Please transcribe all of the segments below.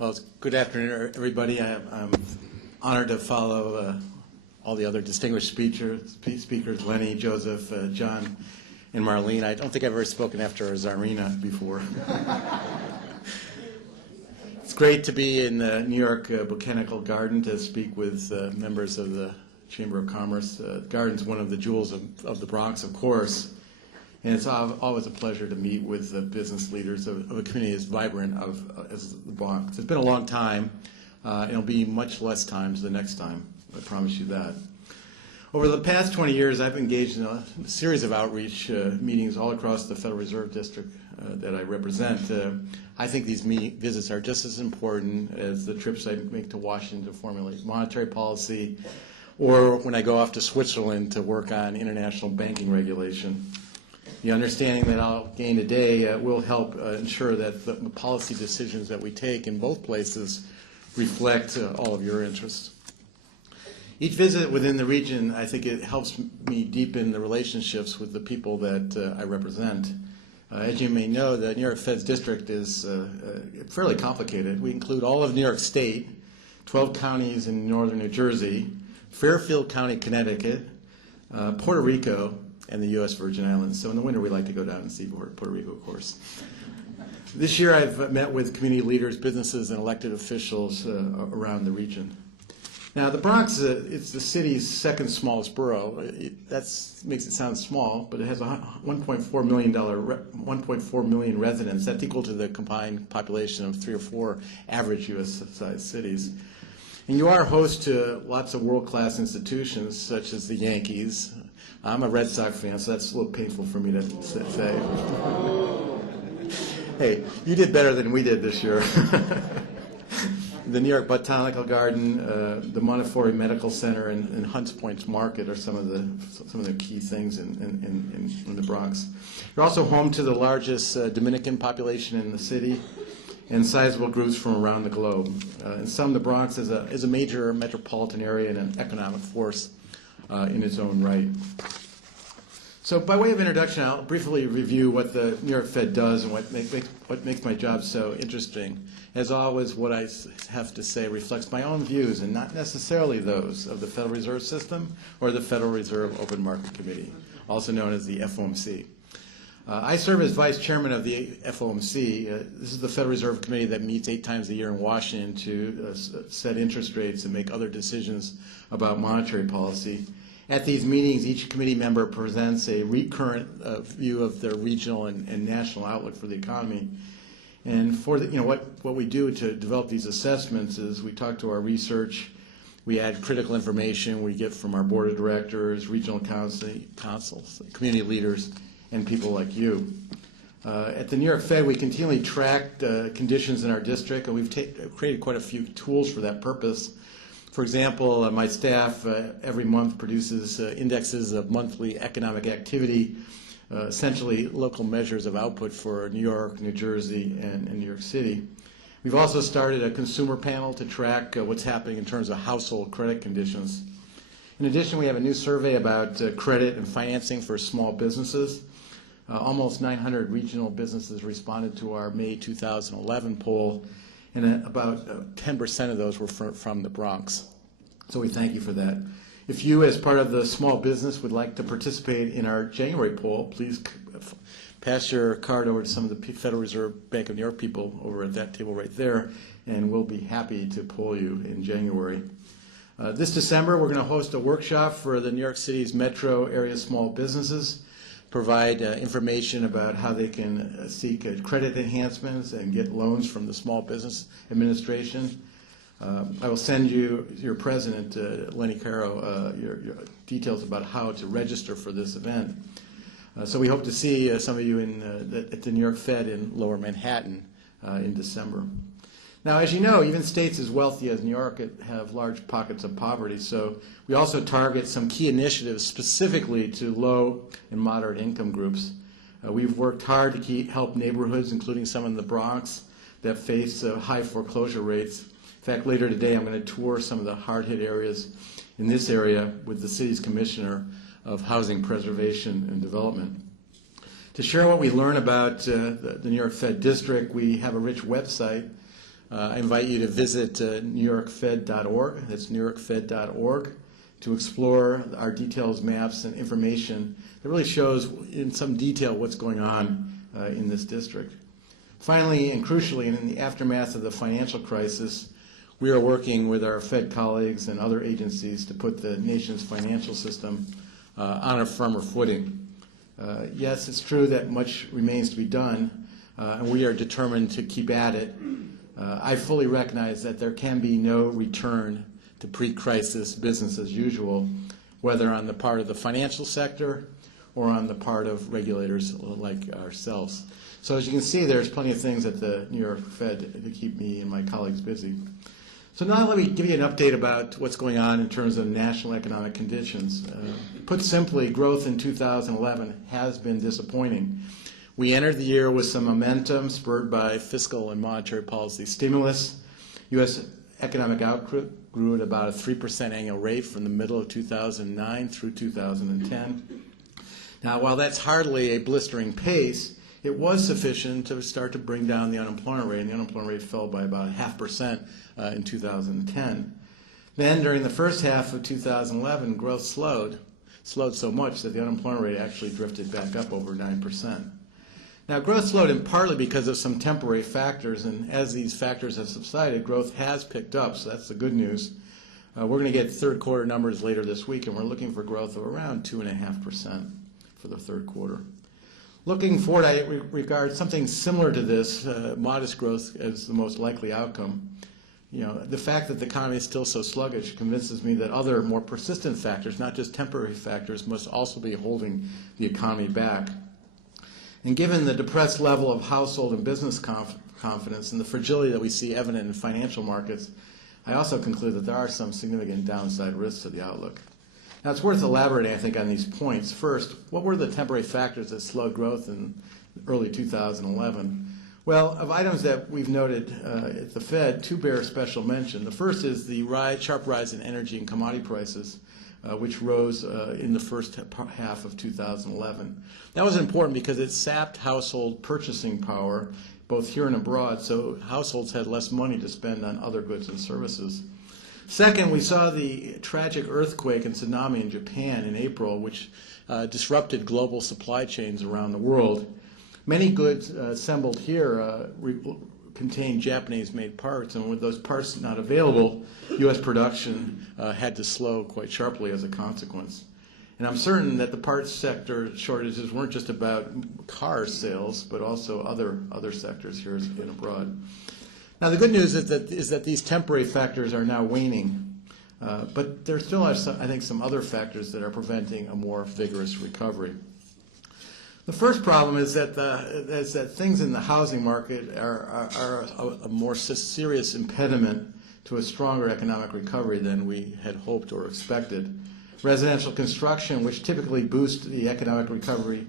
Well, good afternoon, everybody. I'm honored to follow all the other distinguished speakers, Lenny, Joseph, John, and Marlene. I don't think I've ever spoken after Zarina before. It's great to be in the New York Botanical Garden to speak with members of the Chamber of Commerce. The garden's one of the jewels of the Bronx, of course. And it's always a pleasure to meet with business leaders of a community as vibrant as the Bronx. It's been a long time, and it'll be much less time the next time. I promise you that. Over the past 20 years, I've engaged in a series of outreach meetings all across the Federal Reserve District that I represent. I think these visits are just as important as the trips I make to Washington to formulate monetary policy, or when I go off to Switzerland to work on international banking regulation. The understanding that I'll gain today will help ensure that the policy decisions that we take in both places reflect all of your interests. Each visit within the region, I think it helps me deepen the relationships with the people that I represent. As you may know, the New York Fed's district is fairly complicated. We include all of New York State, 12 counties in northern New Jersey, Fairfield County, Connecticut, Puerto Rico, and the U.S. Virgin Islands. So in the winter, we like to go down and see Puerto Rico, of course. This year, I've met with community leaders, businesses, and elected officials around the region. Now, the Bronx, it's the city's second smallest borough. That makes it sound small, but it has 1.4 million residents. That's equal to the combined population of 3 or 4 average U.S.-sized cities. And you are host to lots of world-class institutions, such as the Yankees. I'm a Red Sox fan, so that's a little painful for me to say. Hey, you did better than we did this year. The New York Botanical Garden, the Montefiore Medical Center, and Hunts Point Market are some of the key things in the Bronx. You're also home to the largest Dominican population in the city, and sizable groups from around the globe. In sum, the Bronx is a major metropolitan area and an economic force in its own right. So by way of introduction, I'll briefly review what the New York Fed does and what makes my job so interesting. As always, what I have to say reflects my own views and not necessarily those of the Federal Reserve System or the Federal Reserve Open Market Committee, also known as the FOMC. I serve as vice chairman of the FOMC. This is the Federal Reserve Committee that meets 8 times a year in Washington to set interest rates and make other decisions about monetary policy. At these meetings, each committee member presents a recurrent view of their regional and national outlook for the economy. And for what we do to develop these assessments is we talk to our research, we add critical information we get from our board of directors, regional councils, community leaders, and people like you. At the New York Fed, we continually track conditions in our district, and we've created quite a few tools for that purpose. For example, my staff every month produces indexes of monthly economic activity, essentially local measures of output for New York, New Jersey, and New York City. We've also started a consumer panel to track what's happening in terms of household credit conditions. In addition, we have a new survey about credit and financing for small businesses. Almost 900 regional businesses responded to our May 2011 poll, and about 10% of those were from the Bronx. So we thank you for that. If you, as part of the small business, would like to participate in our January poll, please pass your card over to some of the Federal Reserve Bank of New York people over at that table right there, and we'll be happy to poll you in January. This December, we're going to host a workshop for the New York City's metro area small businesses, provide information about how they can seek credit enhancements and get loans from the Small Business Administration. I will send you, your president, Lenny Caro, your details about how to register for this event. So we hope to see some of you at the New York Fed in Lower Manhattan in December. Now, as you know, even states as wealthy as New York have large pockets of poverty, so we also target some key initiatives specifically to low and moderate income groups. We've worked hard to help neighborhoods, including some in the Bronx, that face high foreclosure rates. In fact, later today I'm going to tour some of the hard-hit areas in this area with the city's Commissioner of Housing Preservation and Development. To share what we learn about the New York Fed District, we have a rich website I invite you to visit newyorkfed.org. That's newyorkfed.org to explore our details, maps, and information that really shows in some detail what's going on in this district. Finally, and crucially, in the aftermath of the financial crisis, we are working with our Fed colleagues and other agencies to put the nation's financial system on a firmer footing. Yes, it's true that much remains to be done, and we are determined to keep at it. I fully recognize that there can be no return to pre-crisis business as usual, whether on the part of the financial sector or on the part of regulators like ourselves. So as you can see, there's plenty of things at the New York Fed to keep me and my colleagues busy. So now let me give you an update about what's going on in terms of national economic conditions. Put simply, growth in 2011 has been disappointing. We entered the year with some momentum spurred by fiscal and monetary policy stimulus. U.S. economic output grew at about a 3% annual rate from the middle of 2009 through 2010. Now, while that's hardly a blistering pace, it was sufficient to start to bring down the unemployment rate, and the unemployment rate fell by about 0.5% in 2010. Then, during the first half of 2011, growth slowed so much that the unemployment rate actually drifted back up over 9%. Now, growth slowed in partly because of some temporary factors, and as these factors have subsided, growth has picked up, so that's the good news. We're going to get third quarter numbers later this week, and we're looking for growth of around 2.5% for the third quarter. Looking forward, I regard something similar to this, modest growth, as the most likely outcome. You know, the fact that the economy is still so sluggish convinces me that other more persistent factors, not just temporary factors, must also be holding the economy back. And given the depressed level of household and business confidence and the fragility that we see evident in financial markets, I also conclude that there are some significant downside risks to the outlook. Now, it's worth elaborating, I think, on these points. First, what were the temporary factors that slowed growth in early 2011? Well, of items that we've noted at the Fed, two bear special mention. The first is the sharp rise in energy and commodity prices, which rose in the first half of 2011. That was important because it sapped household purchasing power, both here and abroad, so households had less money to spend on other goods and services. Second, we saw the tragic earthquake and tsunami in Japan in April, which disrupted global supply chains around the world. Many goods assembled here contained Japanese-made parts, and with those parts not available, U.S. production had to slow quite sharply as a consequence. And I'm certain that the parts sector shortages weren't just about car sales, but also other sectors here and abroad. Now, the good news is that these temporary factors are now waning, but there still are, I think, some other factors that are preventing a more vigorous recovery. The first problem is that things in the housing market are a more serious impediment to a stronger economic recovery than we had hoped or expected. Residential construction, which typically boosts the economic recovery,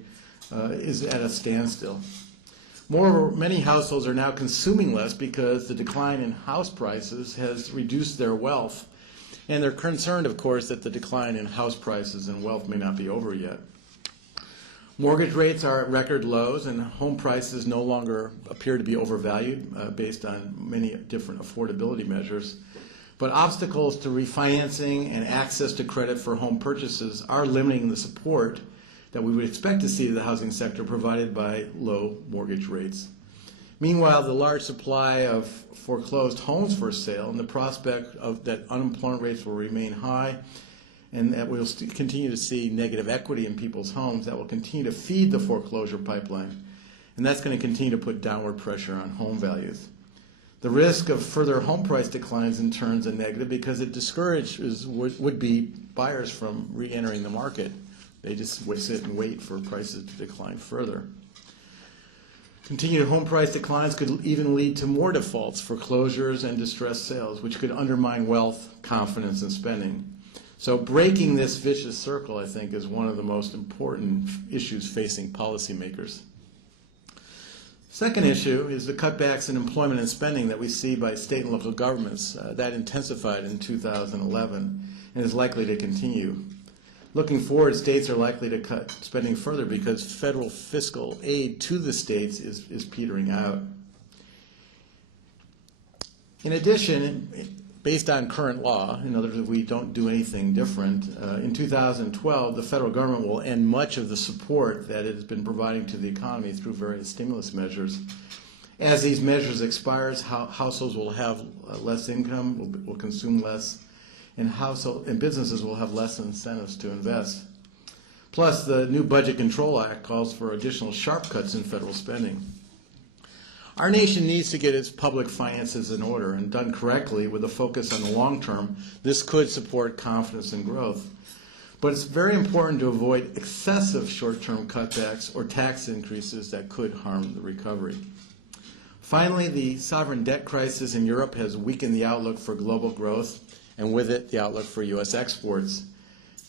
is at a standstill. Moreover, many households are now consuming less because the decline in house prices has reduced their wealth, and they're concerned, of course, that the decline in house prices and wealth may not be over yet. Mortgage rates are at record lows, and home prices no longer appear to be overvalued based on many different affordability measures. But obstacles to refinancing and access to credit for home purchases are limiting the support that we would expect to see to the housing sector provided by low mortgage rates. Meanwhile, the large supply of foreclosed homes for sale and the prospect of that unemployment rates will remain high and that we'll continue to see negative equity in people's homes, that will continue to feed the foreclosure pipeline. And that's going to continue to put downward pressure on home values. The risk of further home price declines in turn is a negative because it discourages would-be buyers from re-entering the market. They just would sit and wait for prices to decline further. Continued home price declines could even lead to more defaults, foreclosures, and distressed sales, which could undermine wealth, confidence, and spending. So breaking this vicious circle, I think, is one of the most important issues facing policymakers. Second issue is the cutbacks in employment and spending that we see by state and local governments. That intensified in 2011 and is likely to continue. Looking forward, states are likely to cut spending further because federal fiscal aid to the states is petering out. In addition, based on current law, in other words, if we don't do anything different, in 2012, the federal government will end much of the support that it has been providing to the economy through various stimulus measures. As these measures expire, households will have less income, will consume less, and businesses will have less incentives to invest. Plus, the new Budget Control Act calls for additional sharp cuts in federal spending. Our nation needs to get its public finances in order, and done correctly with a focus on the long term, this could support confidence and growth. But it's very important to avoid excessive short-term cutbacks or tax increases that could harm the recovery. Finally, the sovereign debt crisis in Europe has weakened the outlook for global growth, and with it, the outlook for U.S. exports.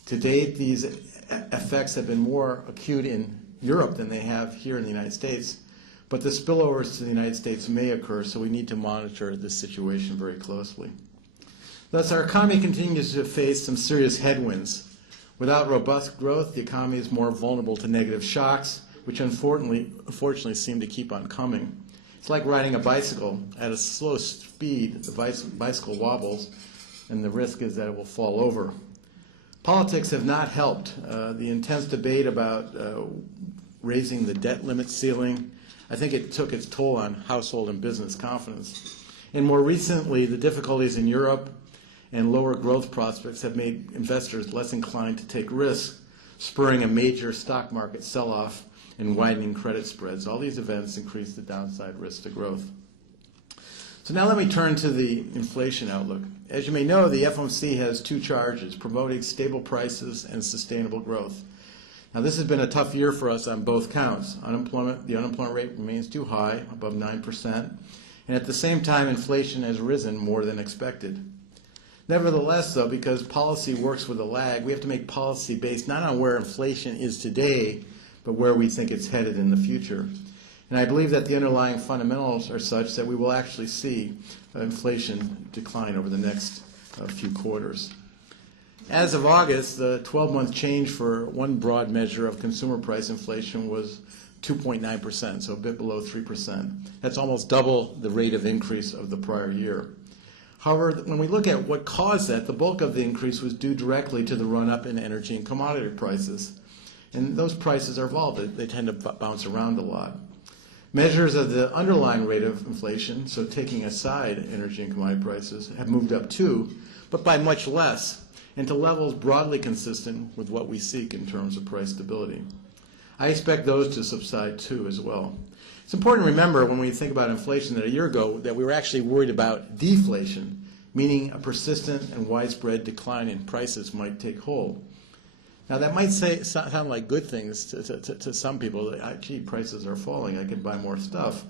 To date, these effects have been more acute in Europe than they have here in the United States, but the spillovers to the United States may occur, so we need to monitor this situation very closely. Thus, our economy continues to face some serious headwinds. Without robust growth, the economy is more vulnerable to negative shocks, which unfortunately seem to keep on coming. It's like riding a bicycle at a slow speed. The bicycle wobbles, and the risk is that it will fall over. Politics have not helped. The intense debate about raising the debt limit ceiling, I think it took its toll on household and business confidence. And more recently, the difficulties in Europe and lower growth prospects have made investors less inclined to take risks, spurring a major stock market sell-off and widening credit spreads. All these events increase the downside risk to growth. So now let me turn to the inflation outlook. As you may know, the FOMC has two charges: promoting stable prices and sustainable growth. Now, this has been a tough year for us on both counts. The unemployment rate remains too high, above 9%, and at the same time, inflation has risen more than expected. Nevertheless, though, because policy works with a lag, we have to make policy based not on where inflation is today, but where we think it's headed in the future. And I believe that the underlying fundamentals are such that we will actually see inflation decline over the next few quarters. As of August, the 12-month change for one broad measure of consumer price inflation was 2.9%, so a bit below 3%. That's almost double the rate of increase of the prior year. However, when we look at what caused that, the bulk of the increase was due directly to the run-up in energy and commodity prices. And those prices are volatile. They tend to bounce around a lot. Measures of the underlying rate of inflation, so taking aside energy and commodity prices, have moved up too, but by much less, and to levels broadly consistent with what we seek in terms of price stability. I expect those to subside too as well. It's important to remember when we think about inflation that a year ago that we were actually worried about deflation, meaning a persistent and widespread decline in prices might take hold. Now that might sound like good things to some people. Gee, prices are falling, I can buy more stuff.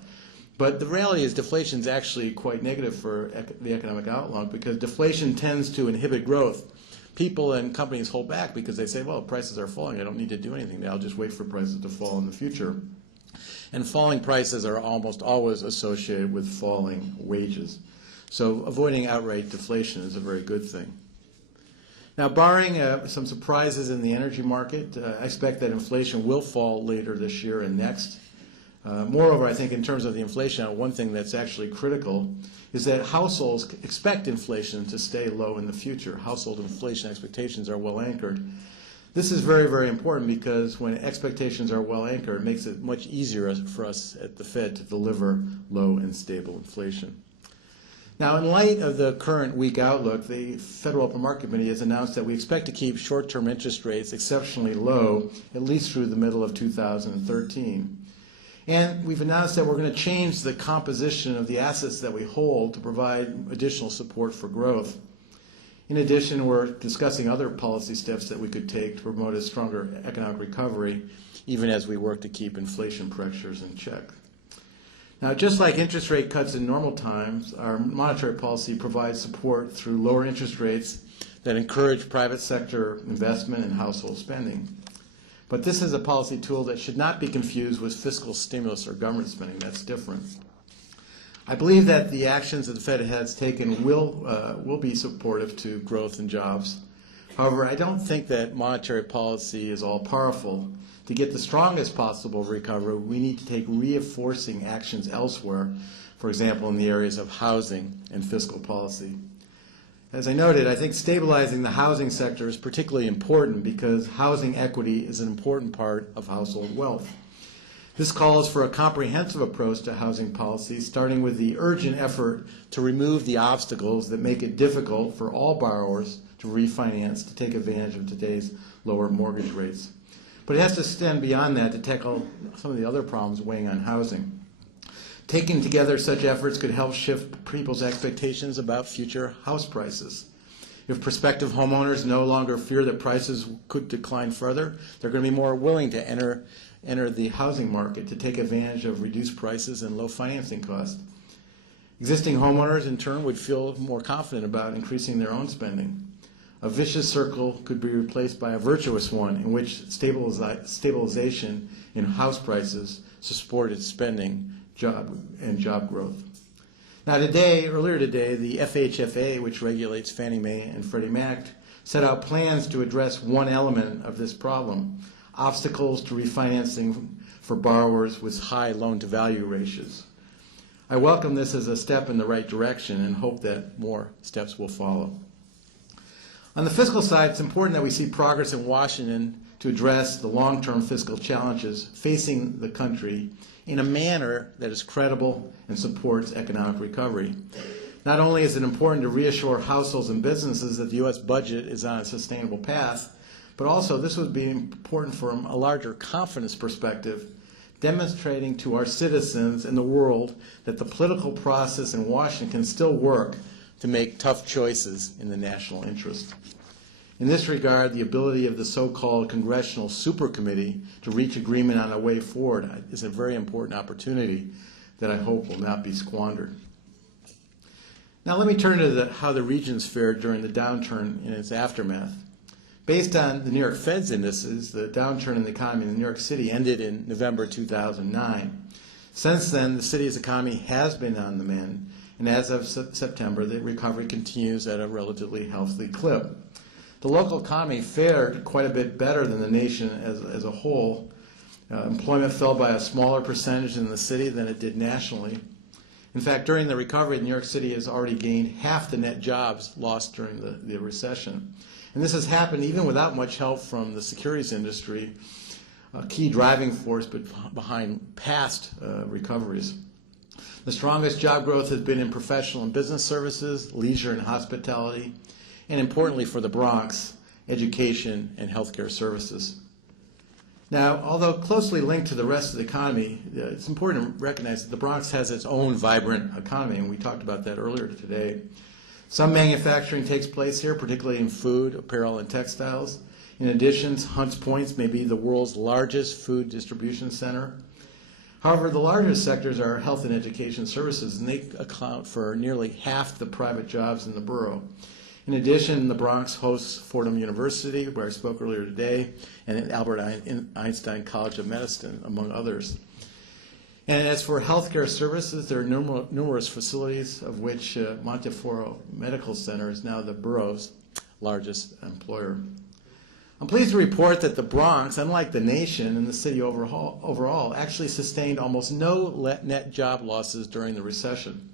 But the reality is deflation is actually quite negative for the economic outlook, because deflation tends to inhibit growth. People and companies hold back because they say, well, prices are falling, I don't need to do anything. I'll just wait for prices to fall in the future. And falling prices are almost always associated with falling wages. So avoiding outright deflation is a very good thing. Now, barring some surprises in the energy market, I expect that inflation will fall later this year and next. Moreover, I think in terms of the inflation, one thing that's actually critical is that households expect inflation to stay low in the future. Household inflation expectations are well anchored. This is very, very important because when expectations are well anchored, it makes it much easier for us at the Fed to deliver low and stable inflation. Now, in light of the current weak outlook, the Federal Open Market Committee has announced that we expect to keep short-term interest rates exceptionally low, at least through the middle of 2013. And we've announced that we're going to change the composition of the assets that we hold to provide additional support for growth. In addition, we're discussing other policy steps that we could take to promote a stronger economic recovery, even as we work to keep inflation pressures in check. Now, just like interest rate cuts in normal times, our monetary policy provides support through lower interest rates that encourage private sector investment and household spending. But this is a policy tool that should not be confused with fiscal stimulus or government spending. That's different. I believe that the actions that the Fed has taken will be supportive to growth and jobs. However, I don't think that monetary policy is all powerful. To get the strongest possible recovery, we need to take reinforcing actions elsewhere. for example, in the areas of housing and fiscal policy. As I noted, I think stabilizing the housing sector is particularly important because housing equity is an important part of household wealth. This calls for a comprehensive approach to housing policy, starting with the urgent effort to remove the obstacles that make it difficult for all borrowers to refinance to take advantage of today's lower mortgage rates. But it has to extend beyond that to tackle some of the other problems weighing on housing. Taking together such efforts could help shift people's expectations about future house prices. If prospective homeowners no longer fear that prices could decline further, they're going to be more willing to enter the housing market to take advantage of reduced prices and low financing costs. Existing homeowners, in turn, would feel more confident about increasing their own spending. A vicious circle could be replaced by a virtuous one in which stabilization in house prices supported spending job growth. Now earlier today, the FHFA, which regulates Fannie Mae and Freddie Mac, set out plans to address one element of this problem: obstacles to refinancing for borrowers with high loan-to-value ratios. I welcome this as a step in the right direction and hope that more steps will follow. On the fiscal side, it's important that we see progress in Washington to address the long-term fiscal challenges facing the country in a manner that is credible and supports economic recovery. Not only is it important to reassure households and businesses that the U.S. budget is on a sustainable path, but also this would be important from a larger confidence perspective, demonstrating to our citizens in the world that the political process in Washington can still work to make tough choices in the national interest. In this regard, the ability of the so-called Congressional Supercommittee to reach agreement on a way forward is a very important opportunity that I hope will not be squandered. Now let me turn to how the regions fared during the downturn in its aftermath. Based on the New York Fed's indices, the downturn in the economy in New York City ended in November 2009. Since then, the city's economy has been on the mend, and as of September, the recovery continues at a relatively healthy clip. The local economy fared quite a bit better than the nation as a whole. Employment fell by a smaller percentage in the city than it did nationally. In fact, during the recovery, New York City has already gained half the net jobs lost during the recession. And this has happened even without much help from the securities industry, a key driving force behind past recoveries. The strongest job growth has been in professional and business services, leisure and hospitality, and importantly for the Bronx, education and healthcare services. Now, although closely linked to the rest of the economy, it's important to recognize that the Bronx has its own vibrant economy, and we talked about that earlier today. Some manufacturing takes place here, particularly in food, apparel, and textiles. In addition, Hunts Point may be the world's largest food distribution center. However, the largest sectors are health and education services, and they account for nearly half the private jobs in the borough. In addition, the Bronx hosts Fordham University, where I spoke earlier today, and Albert Einstein College of Medicine, among others. And as for healthcare services, there are numerous facilities, of which Montefiore Medical Center is now the borough's largest employer. I'm pleased to report that the Bronx, unlike the nation and the city overall, actually sustained almost no net job losses during the recession.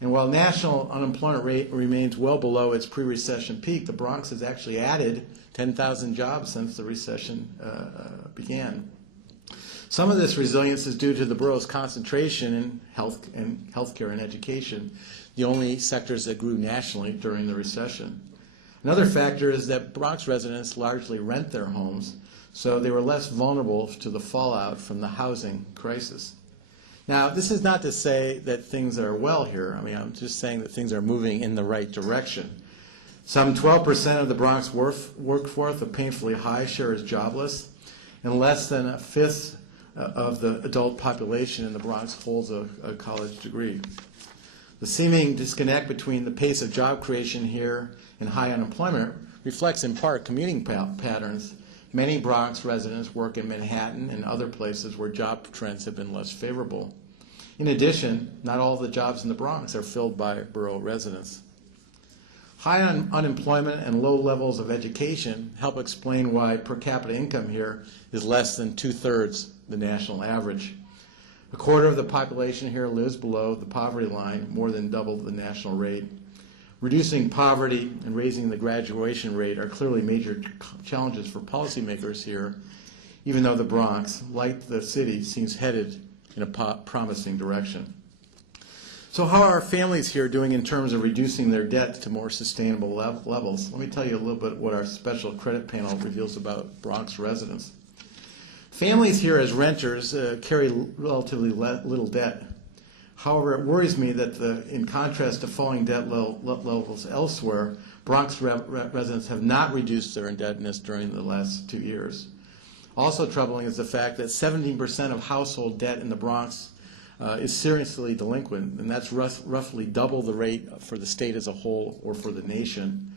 And while national unemployment rate remains well below its pre-recession peak, the Bronx has actually added 10,000 jobs since the recession began. Some of this resilience is due to the borough's concentration in healthcare and education, the only sectors that grew nationally during the recession. Another factor is that Bronx residents largely rent their homes, so they were less vulnerable to the fallout from the housing crisis. Now, this is not to say that things are well here. I mean, I'm just saying that things are moving in the right direction. Some 12% of the Bronx workforce, a painfully high share, is jobless, and less than a fifth of the adult population in the Bronx holds a college degree. The seeming disconnect between the pace of job creation here and high unemployment reflects in part commuting patterns. Many Bronx residents work in Manhattan and other places where job trends have been less favorable. In addition, not all the jobs in the Bronx are filled by borough residents. High unemployment and low levels of education help explain why per capita income here is less than two-thirds the national average. A quarter of the population here lives below the poverty line, more than double the national rate. Reducing poverty and raising the graduation rate are clearly major challenges for policymakers here, even though the Bronx, like the city, seems headed in a promising direction. So how are families here doing in terms of reducing their debt to more sustainable levels? Let me tell you a little bit what our special credit panel reveals about Bronx residents. Families here as renters carry relatively little debt. However, it worries me that in contrast to falling debt levels elsewhere, Bronx residents have not reduced their indebtedness during the last 2 years. Also troubling is the fact that 17% of household debt in the Bronx is seriously delinquent, and that's roughly double the rate for the state as a whole or for the nation.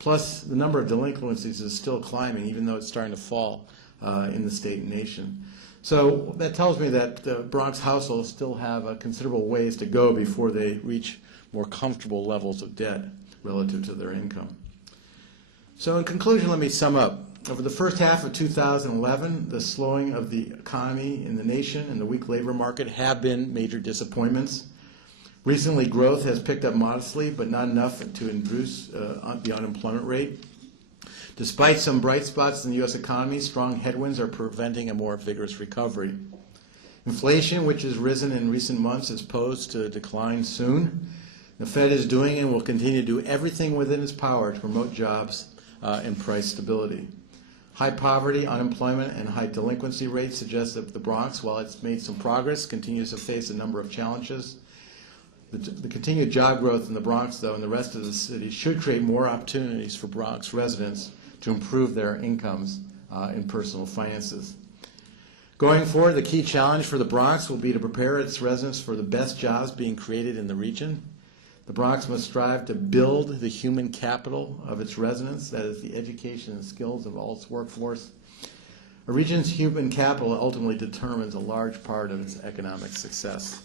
Plus, the number of delinquencies is still climbing, even though it's starting to fall in the state and nation. So that tells me that the Bronx households still have considerable ways to go before they reach more comfortable levels of debt relative to their income. So in conclusion, let me sum up. Over the first half of 2011, the slowing of the economy in the nation and the weak labor market have been major disappointments. Recently, growth has picked up modestly, but not enough to reduce the unemployment rate. Despite some bright spots in the U.S. economy, strong headwinds are preventing a more vigorous recovery. Inflation, which has risen in recent months, is posed to decline soon. The Fed is doing and will continue to do everything within its power to promote jobs and price stability. High poverty, unemployment, and high delinquency rates suggest that the Bronx, while it's made some progress, continues to face a number of challenges. The continued job growth in the Bronx, though, and the rest of the city should create more opportunities for Bronx residents to improve their incomes and personal finances. Going forward, the key challenge for the Bronx will be to prepare its residents for the best jobs being created in the region. The Bronx must strive to build the human capital of its residents, that is, the education and skills of all its workforce. A region's human capital ultimately determines a large part of its economic success.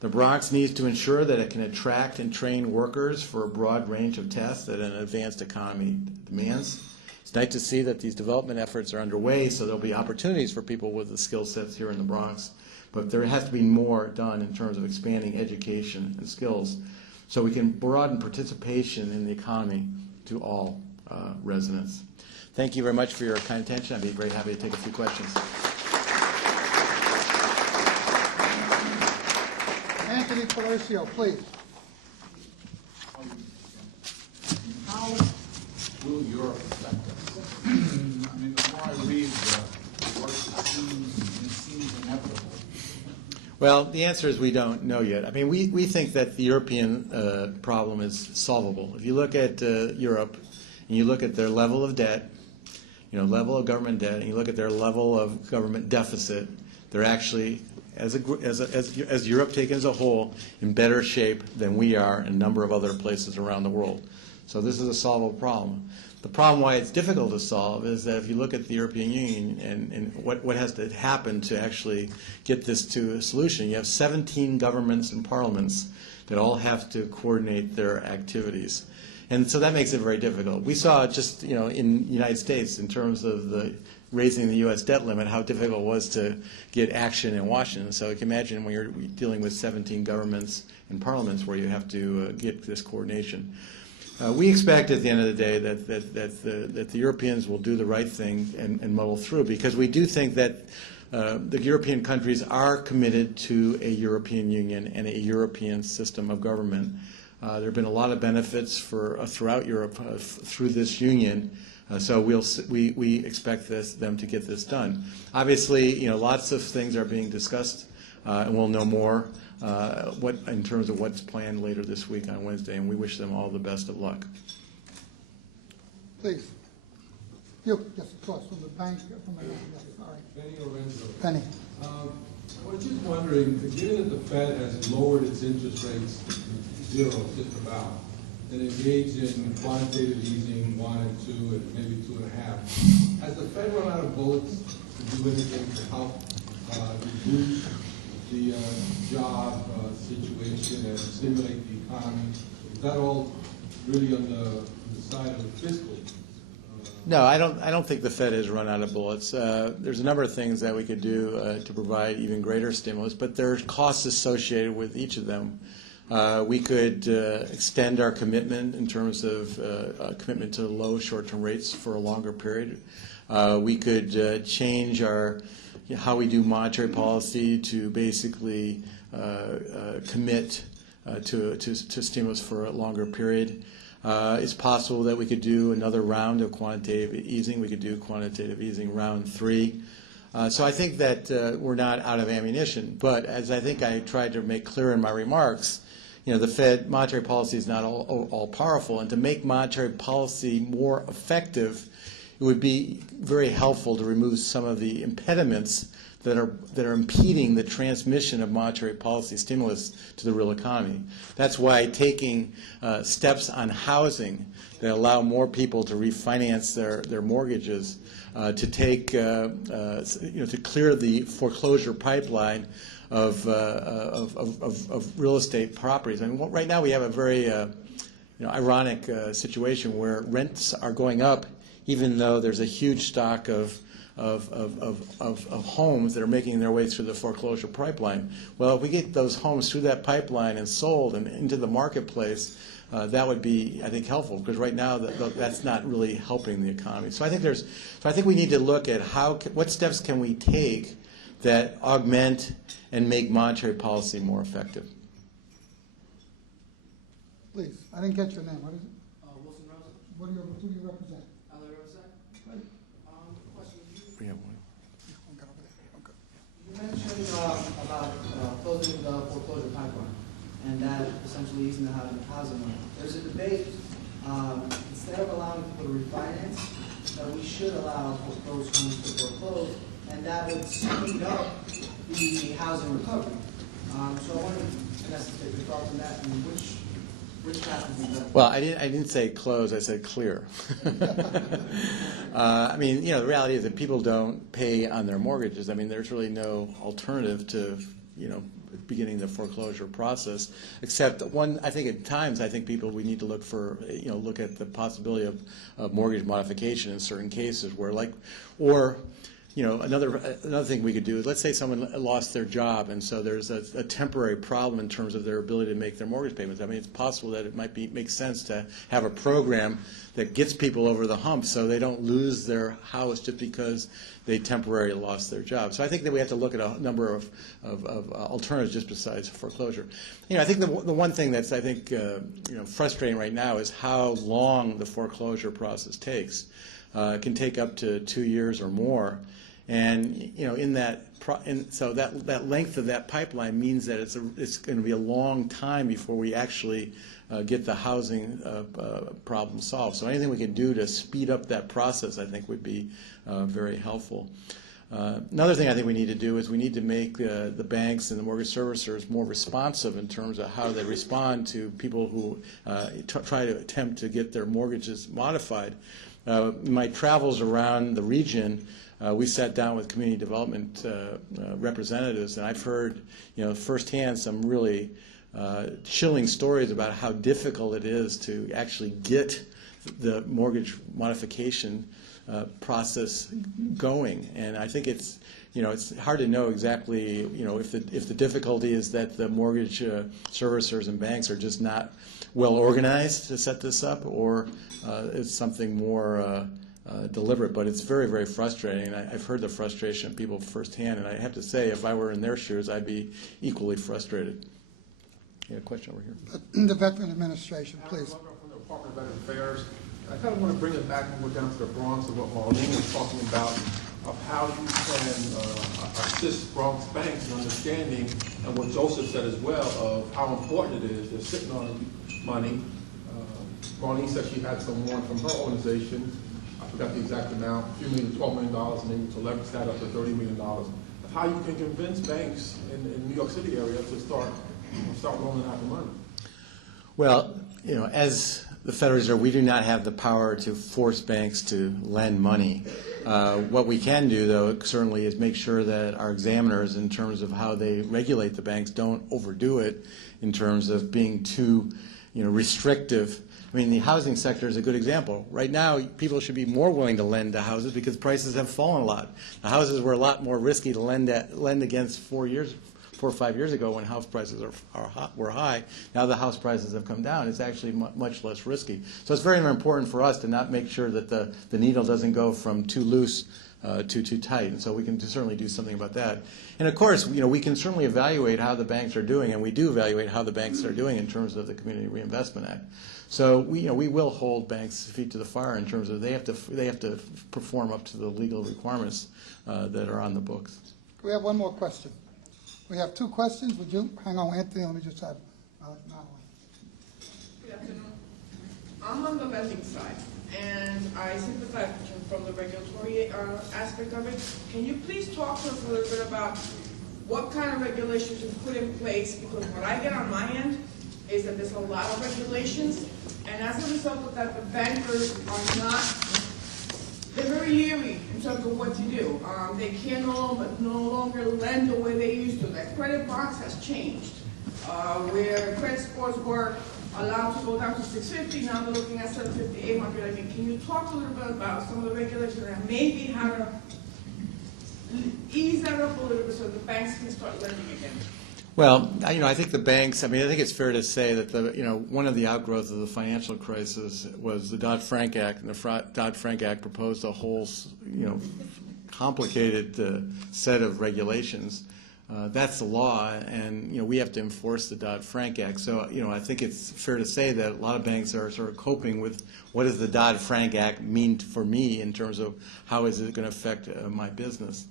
The Bronx needs to ensure that it can attract and train workers for a broad range of tasks that an advanced economy demands. It's nice to see that these development efforts are underway, so there'll be opportunities for people with the skill sets here in the Bronx. But there has to be more done in terms of expanding education and skills so we can broaden participation in the economy to all residents. Thank you very much for your kind attention. I'd be very happy to take a few questions. Anthony Palacio, please. How will Europe affect us? I mean, the more I read the worse it seems inevitable. Well, the answer is we don't know yet. I mean, we think that the European problem is solvable. If you look at Europe and you look at their level of debt, level of government debt, and you look at their level of government deficit, they're actually, as Europe taken as a whole, in better shape than we are in a number of other places around the world. So this is a solvable problem. The problem why it's difficult to solve is that if you look at the European Union and what has to happen to actually get this to a solution, you have 17 governments and parliaments that all have to coordinate their activities. And so that makes it very difficult. We saw just, in the United States in terms of raising the U.S. debt limit, how difficult it was to get action in Washington. So you can imagine when you're dealing with 17 governments and parliaments where you have to get this coordination. We expect at the end of the day that the Europeans will do the right thing and muddle through, because we do think that the European countries are committed to a European Union and a European system of government. There have been a lot of benefits throughout Europe through this union, so we expect them to get this done. Obviously, lots of things are being discussed, and we'll know more in terms of what's planned later this week on Wednesday, and we wish them all the best of luck. Please. You, just across from the bank, from the sorry. Penny Lorenzo. Penny. I was just wondering, given that the Fed has lowered its interest rates to zero, just about, and engaged in quantitative easing 1 and 2 and maybe 2.5, has the Fed run out of bullets to do anything to help reduce the job situation and stimulate the economy? Is that all really on the side of the fiscal No, I don't think the Fed has run out of bullets. There's a number of things that we could do to provide even greater stimulus, but there are costs associated with each of them. We could extend our commitment in terms of commitment to low short-term rates for a longer period. We could change how we do monetary policy to basically commit to stimulus for a longer period. It's possible that we could do another round of quantitative easing. We could do quantitative easing round 3. So I think that we're not out of ammunition. But as I think I tried to make clear in my remarks, the Fed monetary policy is not all powerful, and to make monetary policy more effective, it would be very helpful to remove some of the impediments that are impeding the transmission of monetary policy stimulus to the real economy. That's why taking steps on housing that allow more people to refinance their mortgages, to clear the foreclosure pipeline of real estate properties. I mean, right now we have a very ironic situation where rents are going up, even though there's a huge stock of homes that are making their way through the foreclosure pipeline. Well, if we get those homes through that pipeline and sold and into the marketplace, that would be, I think, helpful, because right now that's not really helping the economy. So I think we need to look at what steps can we take that augment and make monetary policy more effective. Please, I didn't get your name. What is it? Wilson Rosa. Who do you represent? Other Riverside. Question. We have one. Okay. You mentioned about closing the foreclosure pipeline and that essentially easing the housing market. There's a debate, instead of allowing people to refinance, that we should allow foreclosed homes to foreclose, and that would speed up the housing recovery. So I wanted to get your thoughts on that and which path would be better. Well, I didn't say close, I said clear. I mean, the reality is that people don't pay on their mortgages. I mean, there's really no alternative to, beginning the foreclosure process, except I think at times, we need to look at the possibility of mortgage modification in certain cases another thing we could do is, let's say someone lost their job, and so there's a temporary problem in terms of their ability to make their mortgage payments. I mean, it's possible that it might make sense to have a program that gets people over the hump so they don't lose their house just because they temporarily lost their job. So I think that we have to look at a number of alternatives just besides foreclosure. I think the one thing that's frustrating right now is how long the foreclosure process takes. It can take up to 2 years or more. And so that length of that pipeline means that it's going to be a long time before we actually get the housing problem solved. So anything we can do to speed up that process, I think, would be very helpful. Another thing I think we need to do is we need to make the banks and the mortgage servicers more responsive in terms of how they respond to people who try to attempt to get their mortgages modified. In my travels around the region, we sat down with community development representatives, and I've heard, firsthand some really chilling stories about how difficult it is to actually get the mortgage modification process going. And I think it's hard to know exactly, if the difficulty is that the mortgage servicers and banks are just not well organized to set this up, or it's something more deliberate. But it's very, very frustrating, and I've heard the frustration of people firsthand, and I have to say, if I were in their shoes, I'd be equally frustrated. You have a question over here? The Veteran Administration, please. From the Department of Veteran Affairs. I kind of want to bring it back when we're down to the Bronx and what Marlene was talking about, of how you can assist Bronx banks in understanding, and what Joseph said as well, of how important it is. They're sitting on money. Marlene said she had someone from her organization, I forgot the exact amount, a few million, $12 million, and able to leverage that up to $30 million. Of how you can convince banks in New York City area to start rolling out the money. Well, as the Federal Reserve, we do not have the power to force banks to lend money. What we can do, though, certainly is make sure that our examiners, in terms of how they regulate the banks, don't overdo it in terms of being too restrictive. I mean, the housing sector is a good example. Right now, people should be more willing to lend to houses because prices have fallen a lot. The houses were a lot more risky to lend against 4 or 5 years ago when house prices were high. Now the house prices have come down. It's actually much less risky. So it's very important for us to not make sure that the needle doesn't go from too loose to too tight. And so we can certainly do something about that. And of course, we can certainly evaluate how the banks are doing, and we do evaluate how the banks are doing in terms of the Community Reinvestment Act. So we will hold banks' feet to the fire in terms of they have to perform up to the legal requirements that are on the books. We have one more question. We have two questions. Would you hang on, Anthony? Let me just have Madeline. Good afternoon. I'm on the lending side, and I sympathize with you from the regulatory aspect of it. Can you please talk to us a little bit about what kind of regulations you put in place? Because what I get on my end is that there's a lot of regulations, and as a result of that, the bankers are not, they're very eerie in terms of what to do. They can no longer lend the way they used to. That credit box has changed, where credit scores were allowed to go down to 650, now they're looking at 750, 800. I mean, can you talk a little bit about some of the regulations and maybe how to ease that up a little bit so the banks can start lending again? Well, I think the banks, I think it's fair to say that one of the outgrowths of the financial crisis was the Dodd-Frank Act, and the Dodd-Frank Act proposed a whole, complicated set of regulations. That's the law, and we have to enforce the Dodd-Frank Act. So I think it's fair to say that a lot of banks are sort of coping with what does the Dodd-Frank Act mean for me in terms of how is it going to affect my business.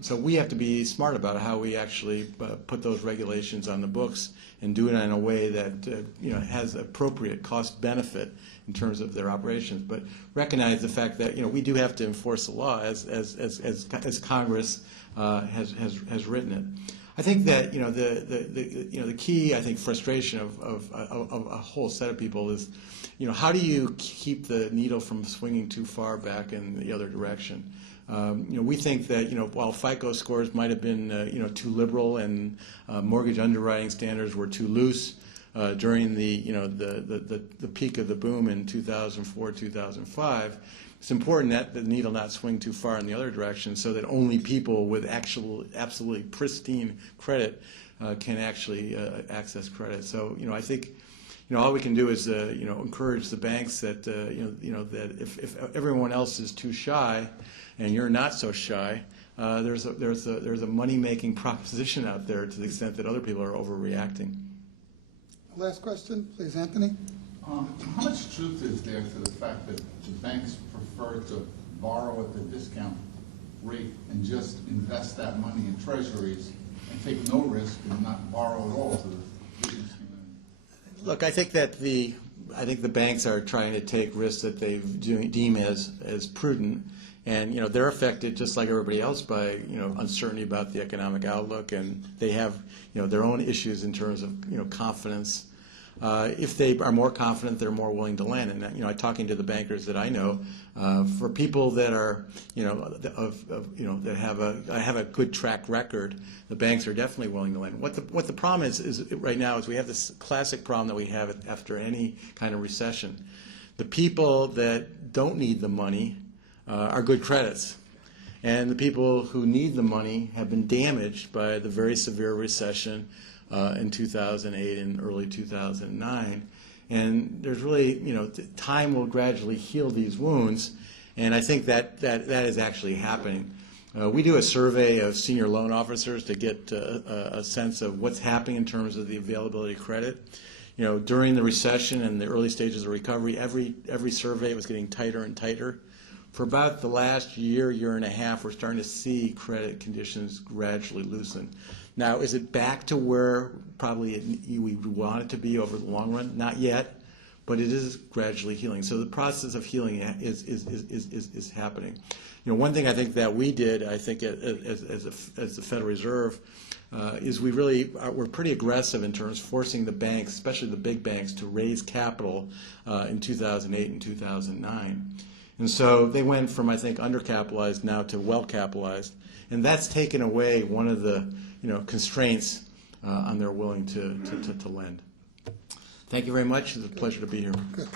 So we have to be smart about how we actually put those regulations on the books and do it in a way that has appropriate cost benefit in terms of their operations, but recognize the fact that we do have to enforce the law as Congress has written it. I think that the key frustration of a whole set of people is how do you keep the needle from swinging too far back in the other direction. We think that while FICO scores might have been too liberal and mortgage underwriting standards were too loose during the peak of the boom in 2004, 2005, it's important that the needle not swing too far in the other direction so that only people with absolutely pristine credit can actually access credit. So I think all we can do is encourage the banks that that if everyone else is too shy and you're not so shy, there's a money-making proposition out there to the extent that other people are overreacting. Last question, please, Anthony. How much truth is there to the fact that the banks prefer to borrow at the discount rate and just invest that money in treasuries and take no risk and not borrow at all to the business community? Look, I think that the banks are trying to take risks that they deem as prudent, and they're affected just like everybody else by uncertainty about the economic outlook, and they have their own issues in terms of that if they are more confident, they're more willing to lend. And talking to the bankers that I know, for people that are that have a good track record, the banks are definitely willing to lend. What the problem is right now is we have this classic problem that we have after any kind of recession. The people that don't need the money are good credits. And the people who need the money have been damaged by the very severe recession in 2008 and early 2009. And there's really, time will gradually heal these wounds. And I think that is actually happening. We do a survey of senior loan officers to get a sense of what's happening in terms of the availability of credit. During the recession and the early stages of recovery, every survey was getting tighter and tighter. For about the last year and a half, we're starting to see credit conditions gradually loosen. Now, is it back to where probably we want it to be over the long run? Not yet, but it is gradually healing. So the process of healing is happening. One thing I think that we did, I think as the Federal Reserve, is we're pretty aggressive in terms of forcing the banks, especially the big banks, to raise capital in 2008 and 2009. And so they went from, I think, undercapitalized now to well-capitalized. And that's taken away one of the constraints on their willing to lend. Thank you very much. It's a pleasure to be here. Good.